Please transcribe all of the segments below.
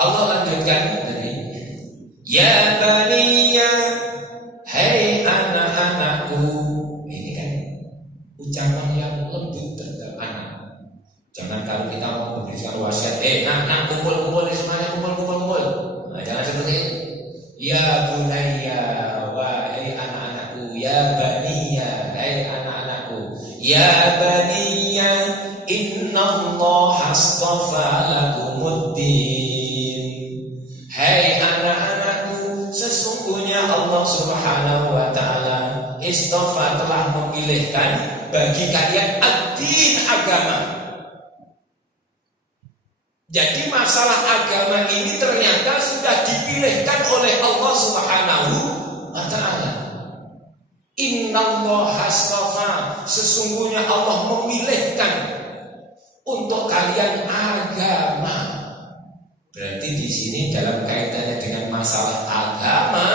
Allah lanjutkan dari ya baniya, hai anak-anakku. Ini kan ucapan yang lembut terhadap anak. Jangan kalau kita mau memberikan wasiat, nak kumpul semuanya kumpul. Nah, jangan seperti itu. Ya bunayya, wahai anak-anakku. Ya baniya, hai anak-anakku. Ya baniya, innallaha astafa lakumuddin. Hai anak-anakku, sesungguhnya Allah Subhanahu wa ta'ala istafa, telah memilihkan bagi kalian ad-din, agama. Jadi masalah agama ini ternyata sudah dipilihkan oleh Allah Subhanahu wa ta'ala. Innallaha astafa, sesungguhnya Allah memilihkan untuk kalian agama. Berarti di sini dalam kaitannya dengan masalah agama,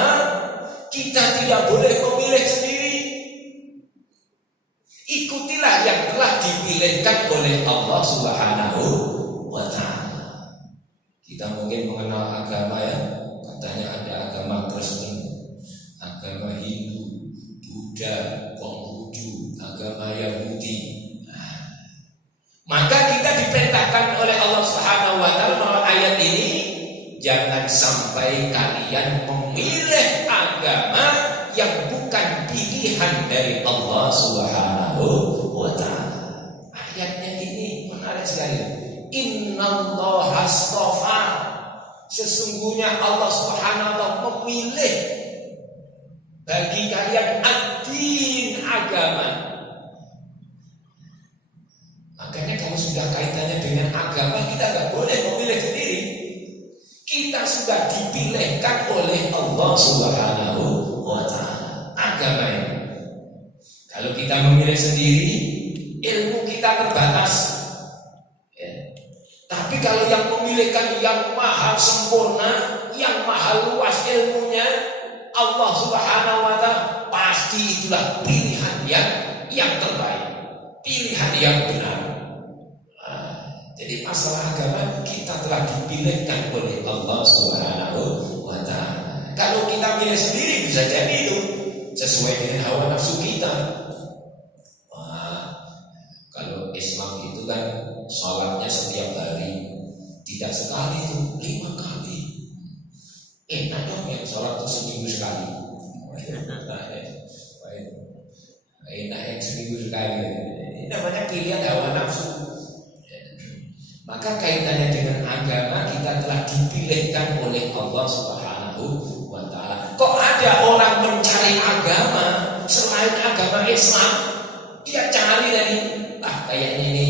kita tidak boleh memilih sendiri. Ikutilah yang telah dipilihkan oleh Allah Subhanahu wa ta'ala. Kita mungkin mengenal agama ya, katanya ada agama Kristen, agama Hindu, Buddha, Konghucu, agama Yahudi. Maka kita diperintahkan oleh Allah Subhanahu wa ta'ala melalui ayat ini, jangan sampai kalian memilih agama yang bukan pilihan dari Allah Subhanahu wa ta'ala. Ayatnya ini menarik sekali. Innallaha astafa, sesungguhnya Allah Subhanahu wa ta'ala memilih bagi kalian ad-din, agama. Makanya kalau sudah kaitannya dengan agama, kita tidak boleh memilih sendiri. Kita sudah dipilihkan oleh Allah Subhanahu wa ta'ala agama ini. Kalau kita memilih sendiri, ilmu kita terbatas. Tapi kalau yang memilihkan yang maha sempurna, yang maha luas ilmunya, Allah Subhanahu wa ta'ala, pasti itulah pilihan yang terbaik, pilihan yang benar. Jadi masalah agama kita telah dipilihkan oleh Allah Subhanahu wa ta'ala. Kalau kita milih sendiri bisa jadi itu sesuai dengan hawa nafsu kita. Kalau Islam itu kan sholatnya setiap hari, tidak sekali itu 5 kali. Enak dong yang sholat itu seminggu sekali. Enak yang seminggu sekali. Ini namanya pilihan hawa nafsu. Maka kaitannya dengan agama, kita telah dipilihkan oleh Allah Subhanahu wa ta'ala. Kok ada orang mencari agama selain agama Islam? Dia cari dari kayaknya ini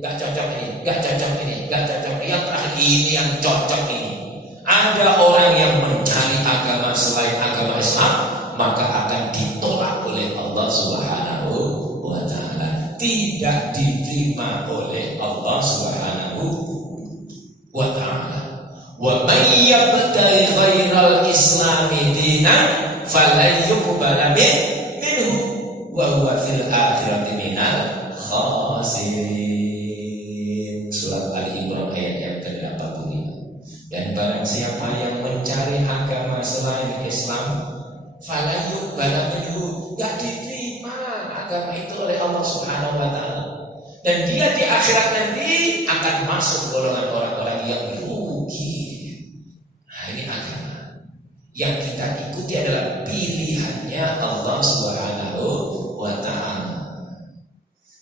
gak cocok, ini gak cocok, ini gak cocok, yang terakhir ini yang cocok ini. Ada orang yang mencari agama selain agama Islam, maka akan ditolak oleh Allah Subhanahu wa ta'ala, tidak diterima oleh Allah Subhanahu wa ta'ala. Wa may yabtaghi ghairal islami dinan falan yuqbala minhu wa huwa fil akhirati minal khasirin. Surat Ali Imran ayat yang ke-85. Dan barang siapa yang mencari agama selain Islam, falan yuqbala minhu, tidak diterima agama itu oleh Allah Subhanahu wa ta'ala, dan dia di akhirat nanti akan masuk golongan orang-orang yang rugi. Nah, ini agama yang kita ikuti adalah pilihannya Allah Subhanahu wa ta'ala.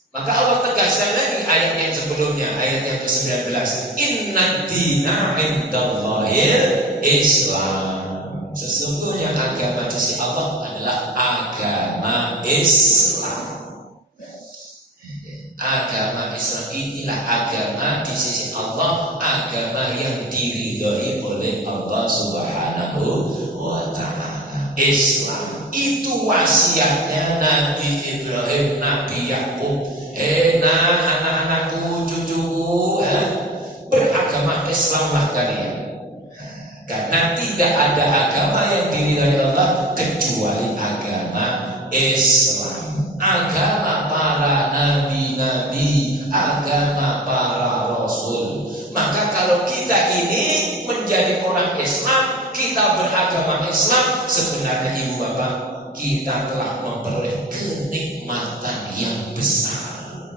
Maka Allah tegaskan lagi ayat yang sebelumnya, ayat yang ke-19, inna dina indallahil Islam. Sesungguhnya agama di sisi Allah adalah agama Islam. Agama Islam inilah agama di sisi Allah, agama yang diridhoi oleh Allah Subhanahu wa ta'ala. Islam itu wasiatnya Nabi Ibrahim, Nabi Yakub. Anak-anakku, cucuku, beragama Islamlah kalian. Karena tidak ada agama yang diridhoi Allah kecuali agama Islam. Agama para nabi-nabi, agama para rasul. Maka kalau kita ini menjadi Islam, kita beragama Islam, sebenarnya ibu bapak kita telah memperoleh